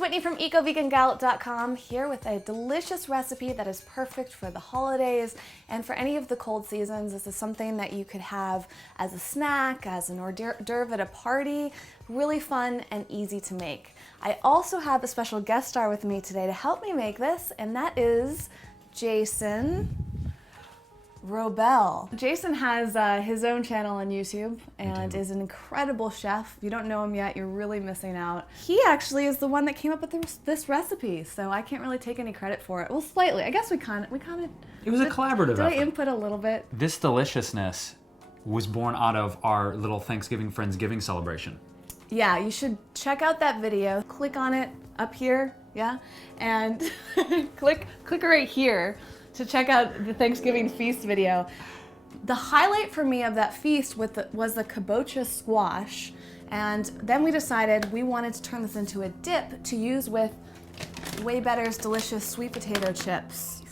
Whitney from EcoVeganGallop.com here with a delicious recipe that is perfect for the holidays and for any of the cold seasons. This is something that you could have as a snack, as an hors d'oeuvre at a party. Really fun and easy to make. I also have a special guest star with me today to help me make this, and that is Jason Wrobel. Jason has his own channel on YouTube and is an incredible chef. If you don't know him yet, you're really missing out. He actually is the one that came up with this recipe, so I can't really take any credit for it. Well, slightly. I guess we kind of. It was a collaborative effort. Did I input a little bit? This deliciousness was born out of our little Thanksgiving Friendsgiving celebration. Yeah, you should check out that video. Click on it up here, yeah, and click right here to check out the Thanksgiving feast video. The highlight for me of that feast was the Kabocha squash, and then we decided we wanted to turn this into a dip to use with Way Better's delicious sweet potato chips.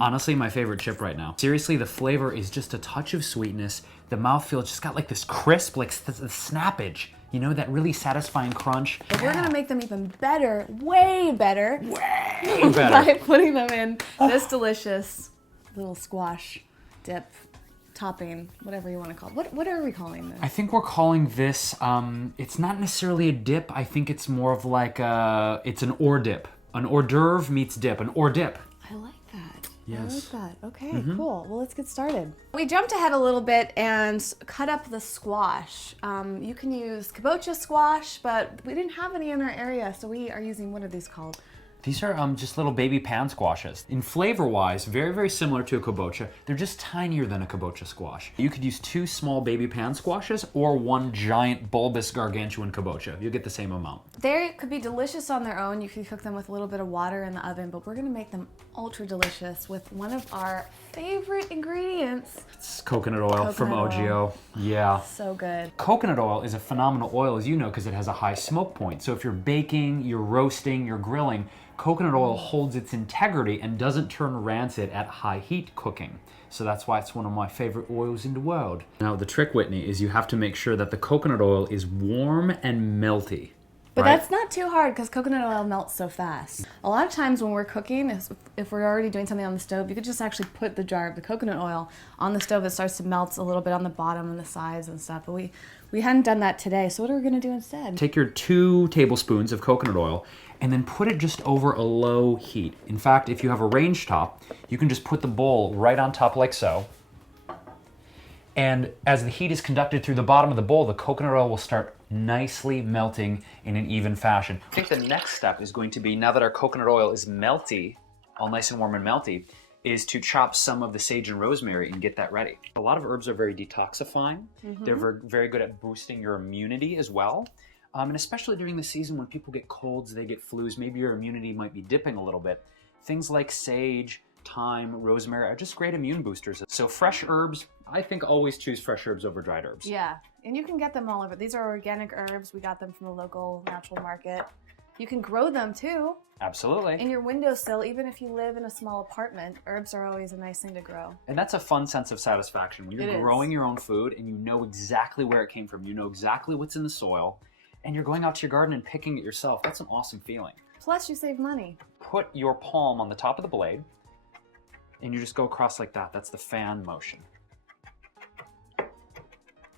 Honestly, my favorite chip right now. Seriously, the flavor is just a touch of sweetness. The mouthfeel just got like this crisp, like the snappage. You know, that really satisfying crunch. But we're gonna make them even better, way better, by putting them in this delicious little squash dip topping, whatever you want to call it. What are we calling this? I think we're calling this, it's not necessarily a dip. I think it's more of like it's an hors dip. An hors d'oeuvre meets dip, an hors dip. I like that. Yes. I like that. Okay, cool. Well, let's get started. We jumped ahead a little bit and cut up the squash. You can use Kabocha squash, but we didn't have any in our area, so we are using, what are these called? These are just little baby pan squashes. In flavor-wise, very, very similar to a kabocha. They're just tinier than a kabocha squash. You could use 2 small baby pan squashes or 1 giant bulbous gargantuan kabocha. You'll get the same amount. They could be delicious on their own. You could cook them with a little bit of water in the oven, but we're gonna make them ultra delicious with one of our favorite ingredients. It's coconut oil from OGO. Yeah. So good. Coconut oil is a phenomenal oil, as you know, because it has a high smoke point. So if you're baking, you're roasting, you're grilling, coconut oil holds its integrity and doesn't turn rancid at high heat cooking. So that's why it's one of my favorite oils in the world. Now the trick, Whitney, is you have to make sure that the coconut oil is warm and melty. But right? that's not too hard because coconut oil melts so fast. A lot of times when we're cooking, if we're already doing something on the stove, you could just actually put the jar of the coconut oil on the stove. It starts to melt a little bit on the bottom and the sides and stuff. But we hadn't done that today, so what are we gonna do instead? Take your 2 tablespoons of coconut oil and then put it just over a low heat. In fact, if you have a range top, you can just put the bowl right on top like so. And as the heat is conducted through the bottom of the bowl, the coconut oil will start nicely melting in an even fashion. I think the next step is going to be, now that our coconut oil is melty, all nice and warm and melty, is to chop some of the sage and rosemary and get that ready. A lot of herbs are very detoxifying. They're very good at boosting your immunity as well. And especially during the season when people get colds, they get flus, maybe your immunity might be dipping a little bit. Things like sage, thyme, rosemary are just great immune boosters. So fresh herbs, I think always choose fresh herbs over dried herbs. Yeah, and you can get them all over. These are organic herbs. We got them from a local natural market. You can grow them too. Absolutely. In your windowsill, even if you live in a small apartment, herbs are always a nice thing to grow. And that's a fun sense of satisfaction. When you're growing your own food and you know exactly where it came from, you know exactly what's in the soil, and you're going out to your garden and picking it yourself. That's an awesome feeling. Plus you save money. Put your palm on the top of the blade and you just go across like that. That's the fan motion.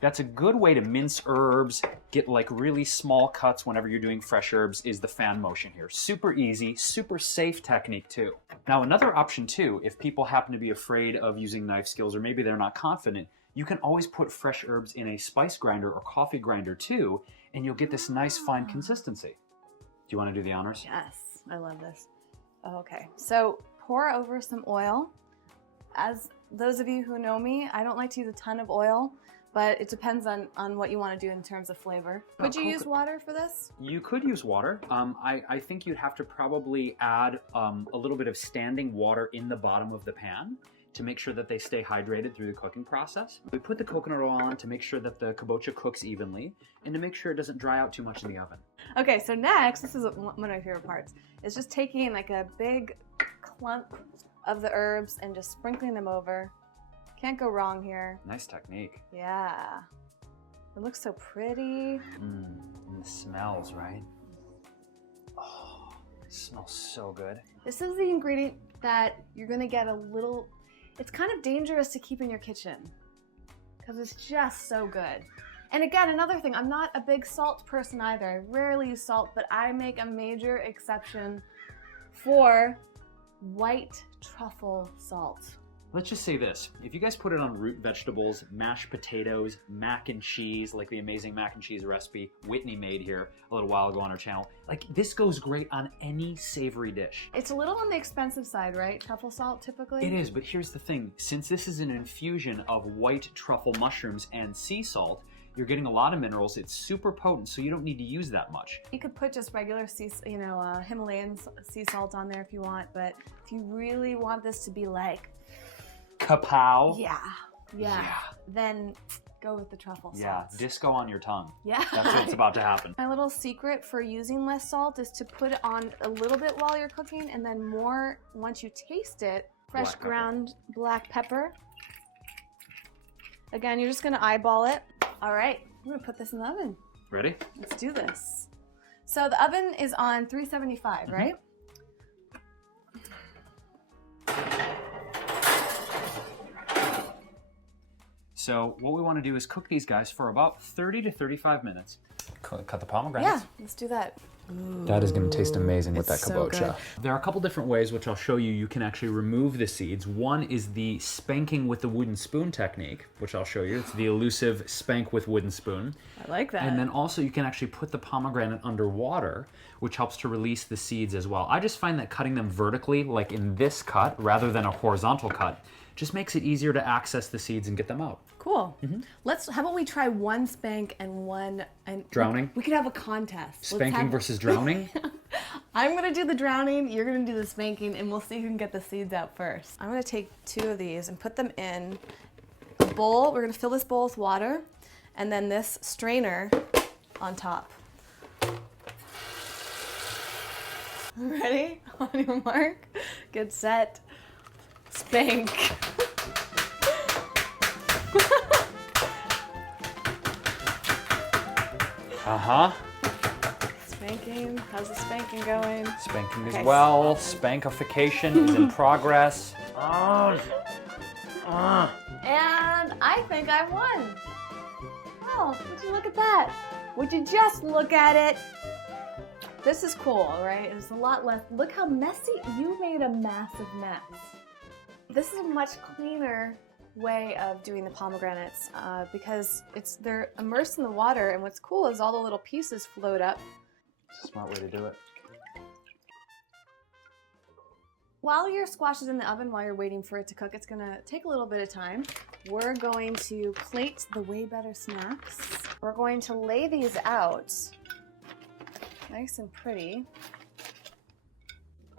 That's a good way to mince herbs, get like really small cuts whenever you're doing fresh herbs, is the fan motion here. Super easy, super safe technique too. Now another option too, if people happen to be afraid of using knife skills or maybe they're not confident, you can always put fresh herbs in a spice grinder or coffee grinder too, and you'll get this nice fine consistency. Do you want to do the honors? Yes, I love this. Okay, so pour over some oil. As those of you who know me, I don't like to use a ton of oil, but it depends on what you want to do in terms of flavor. Could you use water for this? You could use water. I think you'd have to probably add a little bit of standing water in the bottom of the pan to make sure that they stay hydrated through the cooking process. We put the coconut oil on to make sure that the kabocha cooks evenly and to make sure it doesn't dry out too much in the oven. Okay, so next, this is one of my favorite parts, is just taking like a big clump of the herbs and just sprinkling them over. Can't go wrong here. Nice technique. Yeah. It looks so pretty. And the smells, right? Oh. Smells so good. This is the ingredient that you're gonna get a little, it's kind of dangerous to keep in your kitchen because it's just so good. And again, another thing, I'm not a big salt person either. I rarely use salt, but I make a major exception for white truffle salt. Let's just say this. If you guys put it on root vegetables, mashed potatoes, mac and cheese, like the amazing mac and cheese recipe Whitney made here a little while ago on her channel, like this goes great on any savory dish. It's a little on the expensive side, right? Truffle salt typically? It is, but here's the thing. Since this is an infusion of white truffle mushrooms and sea salt, you're getting a lot of minerals. It's super potent, so you don't need to use that much. You could put just regular Himalayan sea salt on there if you want, but if you really want this to be like Kapow. Yeah. Then go with the truffle salt. Yeah, disco on your tongue. Yeah. That's what's about to happen. My little secret for using less salt is to put it on a little bit while you're cooking and then more once you taste it. Fresh ground black pepper. Again, you're just gonna eyeball it. All right, I'm gonna put this in the oven. Ready? Let's do this. So the oven is on 375, right? So what we want to do is cook these guys for about 30 to 35 minutes. Cut the pomegranates. Yeah, let's do that. That is going to taste amazing with that It's so kabocha. There are a couple different ways which I'll show you. You can actually remove the seeds. One is the spanking with the wooden spoon technique, which I'll show you. It's the elusive spank with wooden spoon. I like that. And then also you can actually put the pomegranate under water, which helps to release the seeds as well. I just find that cutting them vertically, like in this cut, rather than a horizontal cut, just makes it easier to access the seeds and get them out. Cool. How about we try one spank and one... Drowning? We could have a contest. Spanking versus drowning? I'm gonna do the drowning, you're gonna do the spanking, and we'll see who can get the seeds out first. I'm gonna take 2 of these and put them in a bowl. We're gonna fill this bowl with water, and then this strainer on top. Ready? On your mark, get set, spank. Spanking. How's the spanking going? Spanking as well. Spankification is in progress. And I think I won. Oh, would you look at that? Would you just look at it? This is cool, right? It's a lot less. Look how messy. You made a massive mess. This is a much cleaner way of doing the pomegranates because they're immersed in the water, and what's cool is all the little pieces float up. It's a smart way to do it. While your squash is in the oven, while you're waiting for it to cook, it's gonna take a little bit of time. We're going to plate the Way Better snacks. We're going to lay these out nice and pretty.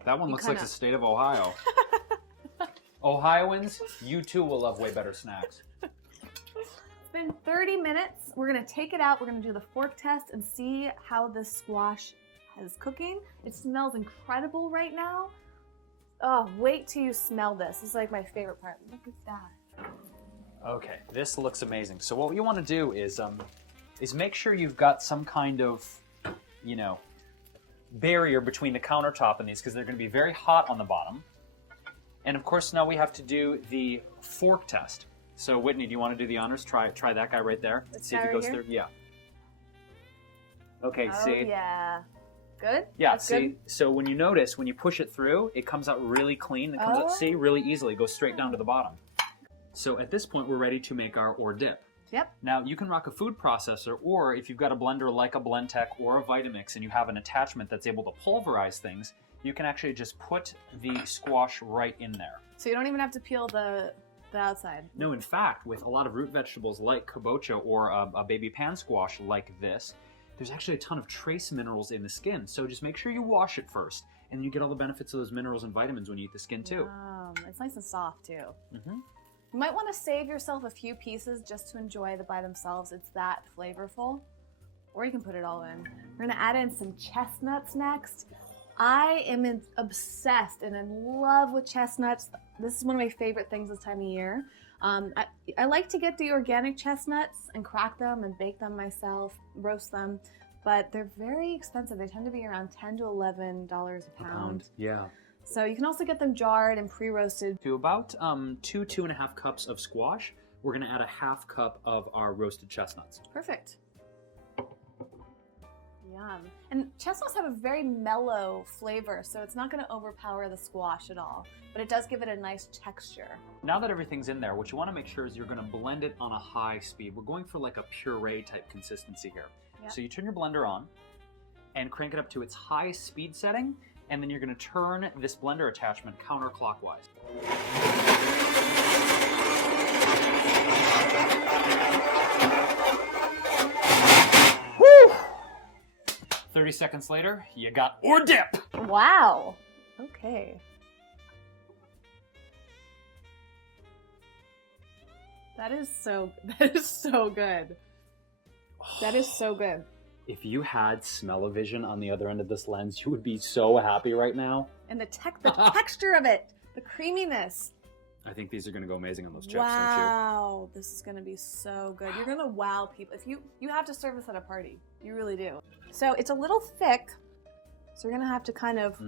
That one looks like the state of Ohio. Ohioans, you too will love Way Better snacks. It's been 30 minutes. We're gonna take it out. We're gonna do the fork test and see how this squash is cooking. It smells incredible right now. Oh, wait till you smell this. This is like my favorite part. Look at that. Okay, this looks amazing. So what you want to do is make sure you've got some kind of, barrier between the countertop and these, because they're going to be very hot on the bottom. And of course, now we have to do the fork test. So Whitney, do you want to do the honors? Try that guy right there. This see if guy he goes right through. Yeah. Okay. Oh, see. yeah. Good? Yeah. That's see. good? So when you notice, when you push it through, it comes out really clean. It comes out, see, really easily. It goes straight down to the bottom. So at this point, we're ready to make our hors dip. Yep. Now, you can rock a food processor, or if you've got a blender like a Blendtec or a Vitamix and you have an attachment that's able to pulverize things, you can actually just put the squash right in there. So you don't even have to peel the outside. No, in fact, with a lot of root vegetables like kabocha or a baby pan squash like this, there's actually a ton of trace minerals in the skin. So just make sure you wash it first, and you get all the benefits of those minerals and vitamins when you eat the skin too. It's nice and soft too. Mm-hmm. You might want to save yourself a few pieces just to enjoy them by themselves. It's that flavorful. Or you can put it all in. We're going to add in some chestnuts next. I am obsessed and in love with chestnuts. This is one of my favorite things this time of year. I like to get the organic chestnuts and crack them and bake them myself, roast them. but they're very expensive. They tend to be around $10 to $11 a pound. Yeah. So you can also get them jarred and pre-roasted. To about 2.5 cups of squash, we're gonna add a half cup of our roasted chestnuts. Perfect. Yum. And chestnuts have a very mellow flavor, so it's not going to overpower the squash at all, but it does give it a nice texture. Now that everything's in there, what you want to make sure is you're going to blend it on a high speed. We're going for like a puree type consistency here. Yep. So you turn your blender on and crank it up to its highest speed setting, and then you're going to turn this blender attachment counterclockwise. 30 seconds later, you got hors dip. Wow. Okay. That is so good. That is so good. If you had smell-o-vision on the other end of this lens, you would be so happy right now. And the texture of it, the creaminess. I think these are going to go amazing on those chips, wow, don't you? This is going to be so good. You're going to wow people. If you have to serve this at a party. You really do. So it's a little thick, so you're going to have to kind of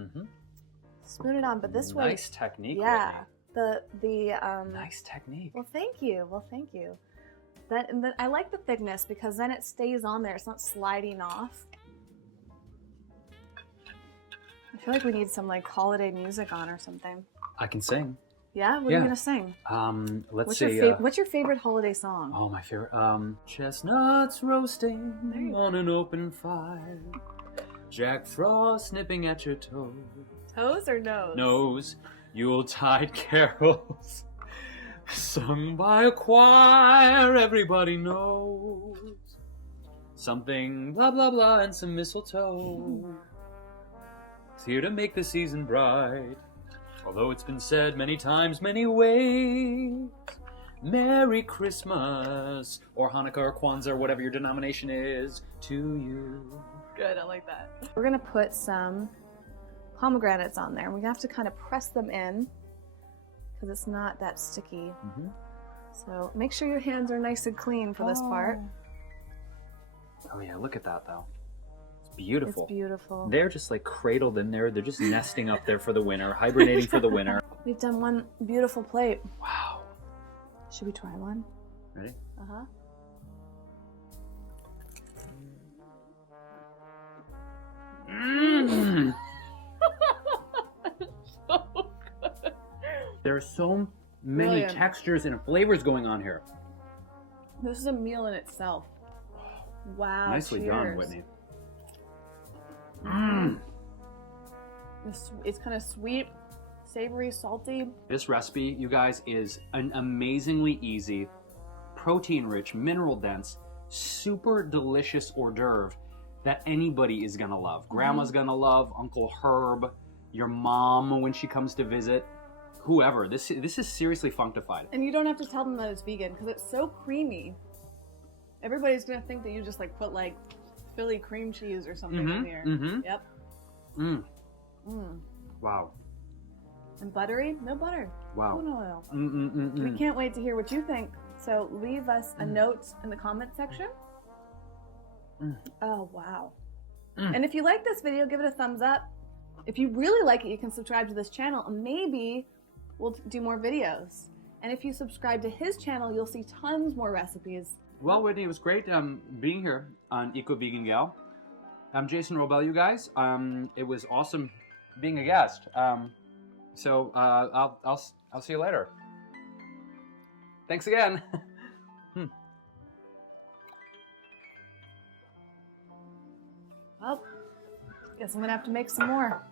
spoon it on, but this way. Nice technique, yeah. Whitney. Nice technique. Well, thank you. I like the thickness because then it stays on there. It's not sliding off. I feel like we need some like holiday music on or something. I can sing. Yeah? What are you gonna sing? Let's see. What's your favorite holiday song? Oh, my favorite. Chestnuts roasting on an open fire. Jack Frost nipping at your toes. Toes or nose? Nose. Yuletide carols sung by a choir everybody knows. Something blah blah blah and some mistletoe. It's here to make the season bright. Although it's been said many times, many ways. Merry Christmas, or Hanukkah or Kwanzaa, or whatever your denomination is, to you. Good, I like that. We're gonna put some pomegranates on there. We have to kind of press them in because it's not that sticky. So make sure your hands are nice and clean for this part. Oh yeah, look at that though. Beautiful. It's beautiful. They're just like cradled in there. They're just nesting up there for the winter, hibernating for the winter. We've done one beautiful plate. Wow. Should we try one? Ready? Uh-huh. Mmm. So good. There are so many textures and flavors going on here. This is a meal in itself. Wow. Nicely done, Whitney. It's kind of sweet, savory, salty. This recipe, you guys, is an amazingly easy, protein-rich, mineral-dense, super delicious hors d'oeuvre that anybody is gonna love. Grandma's gonna love, Uncle Herb, your mom when she comes to visit, whoever. This is seriously functified. And you don't have to tell them that it's vegan because it's so creamy. Everybody's gonna think that you just like put like Philly cream cheese or something in here. Yep. Wow. And buttery? No butter. Wow. No oil. We can't wait to hear what you think. So leave us a note in the comment section. Oh, wow. And if you like this video, give it a thumbs up. If you really like it, you can subscribe to this channel and maybe we'll do more videos. And if you subscribe to his channel, you'll see tons more recipes. Well, Whitney, it was great being here on Eco Vegan Gal. I'm Jason Wrobel, you guys. It was awesome being a guest. So I'll see you later. Thanks again. Well, guess I'm gonna have to make some more.